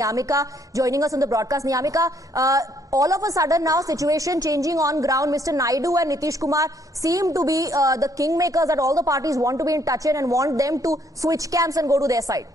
Niyamika joining us on the broadcast. Niyamika, all of a sudden now situation changing on ground. Mr. Naidu and Nitish Kumar seem to be the kingmakers that all the parties want to be in touch in and want them to switch camps and go to their side.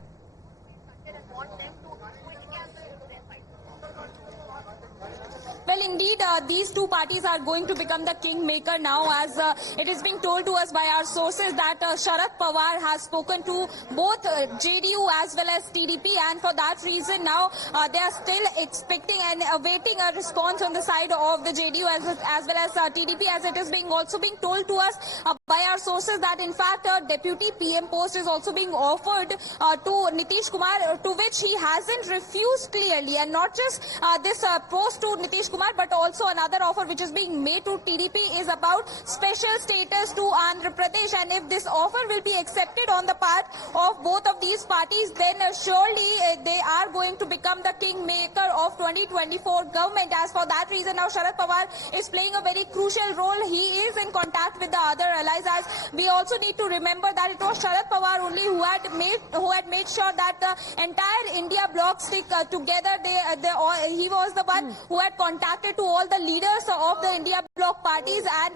Well, indeed, these two parties are going to become the kingmaker now, as it is being told to us by our sources that Sharad Pawar has spoken to both JDU as well as TDP, and for that reason now they are still expecting and awaiting a response on the side of the JDU as well as TDP, as it is also being told to us by our sources that in fact a deputy PM post is also being offered to Nitish Kumar, to which he hasn't refused clearly, and not just this post to Nitish Kumar, but also another offer which is being made to TDP is about special status to Andhra Pradesh, and if this offer will be accepted on the part of both of these parties, then surely they are going to become the kingmaker of 2024 government. As for that reason, now Sharad Pawar is playing a very crucial role. He is in contact with the other allies, as we also need to remember that it was Sharad Pawar only who had made sure that the entire India bloc stick together. He was the one who had contacted to all the leaders of the India bloc parties, and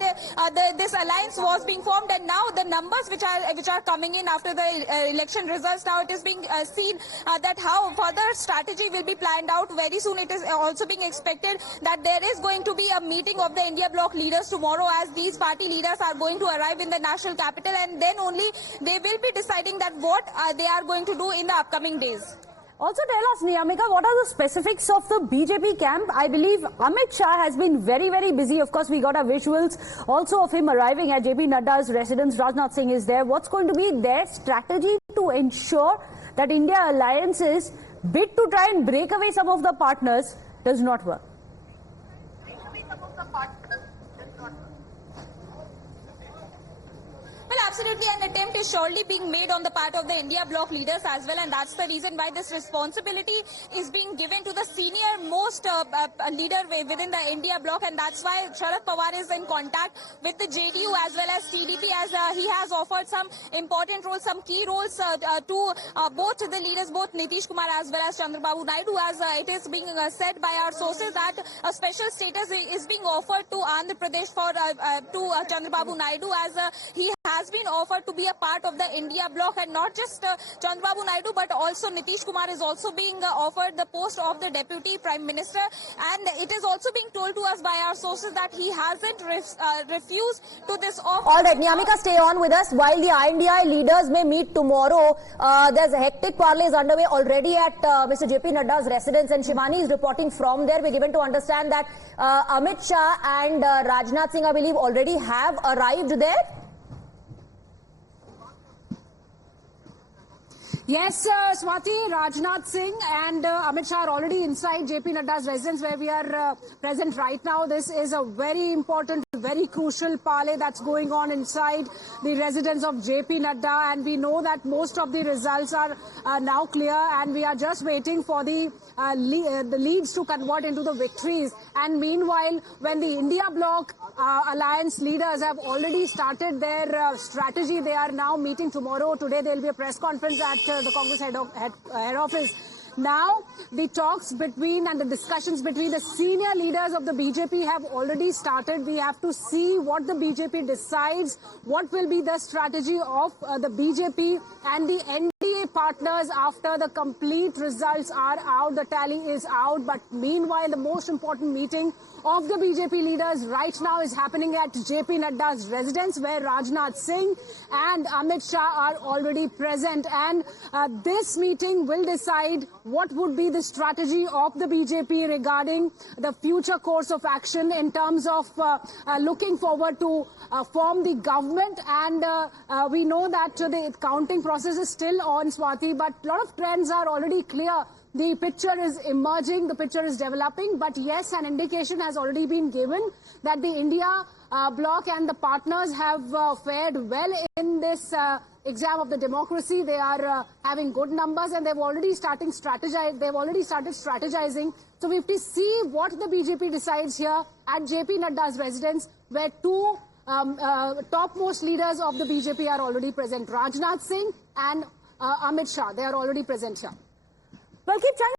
this alliance was being formed. And now the numbers which are coming in after the election results, now it is being seen that how further strategy will be planned out very soon. It is also being expected that there is going to be a meeting of the India bloc leaders tomorrow, as these party leaders are going to arrive in the national capital, and then only they will be deciding that what they are going to do in the upcoming days. Also tell us, Niyamika, what are the specifics of the BJP camp? I believe Amit Shah has been very, very busy. Of course, we got our visuals also of him arriving at JP Nadda's residence. Rajnath Singh is there. What's going to be their strategy to ensure that India alliance's bid to try and break away some of the partners does not work? Well, absolutely, an attempt is surely being made on the part of the India bloc leaders as well, and that's the reason why this responsibility is being given to the senior most leader within the India bloc, and that's why Sharad Pawar is in contact with the JDU as well as TDP, as he has offered some important roles, some key roles to both the leaders, both Nitish Kumar as well as Chandrababu Naidu, as it is being said by our sources that a special status is being offered to Andhra Pradesh to Chandrababu Naidu, as he has been offered to be a part of the India bloc, and not just Chandrababu Naidu but also Nitish Kumar is also being offered the post of the Deputy Prime Minister, and it is also being told to us by our sources that he hasn't refused to this offer. All right, Niyamika, stay on with us. While the INDI leaders may meet tomorrow, there's a hectic parley is underway already at Mr. JP Nadda's residence, and Shivani is reporting from there. We're given to understand that Amit Shah and Rajnath Singh, I believe, already have arrived there. Yes, Swati, Rajnath Singh and Amit Shah are already inside JP Nadda's residence where we are present right now. This is a very important, very crucial parley that's going on inside the residence of JP Nadda, and we know that most of the results are now clear, and we are just waiting for the leads to convert into the victories. And meanwhile, when the India bloc alliance leaders have already started their strategy, they are now meeting tomorrow. Today there will be a press conference at the Congress head office. Now, the talks between and the discussions between the senior leaders of the BJP have already started. We have to see what the BJP decides, what will be the strategy of the BJP and the NDA partners after the complete results are out, the tally is out. But meanwhile, the most important meeting of the BJP leaders right now is happening at JP Nadda's residence, where Rajnath Singh and Amit Shah are already present, and this meeting will decide what would be the strategy of the BJP regarding the future course of action in terms of looking forward to form the government. And we know that the counting process is still on, Swati, but a lot of trends are already clear. The picture is emerging, the picture is developing, but yes, an indication has already been given that the India bloc and the partners have fared well in this exam of the democracy. They are having good numbers, and they've already started strategizing. So we have to see what the BJP decides here at JP Nadda's residence, where two topmost leaders of the BJP are already present. Rajnath Singh and Amit Shah, they are already present here. Well, keep trying.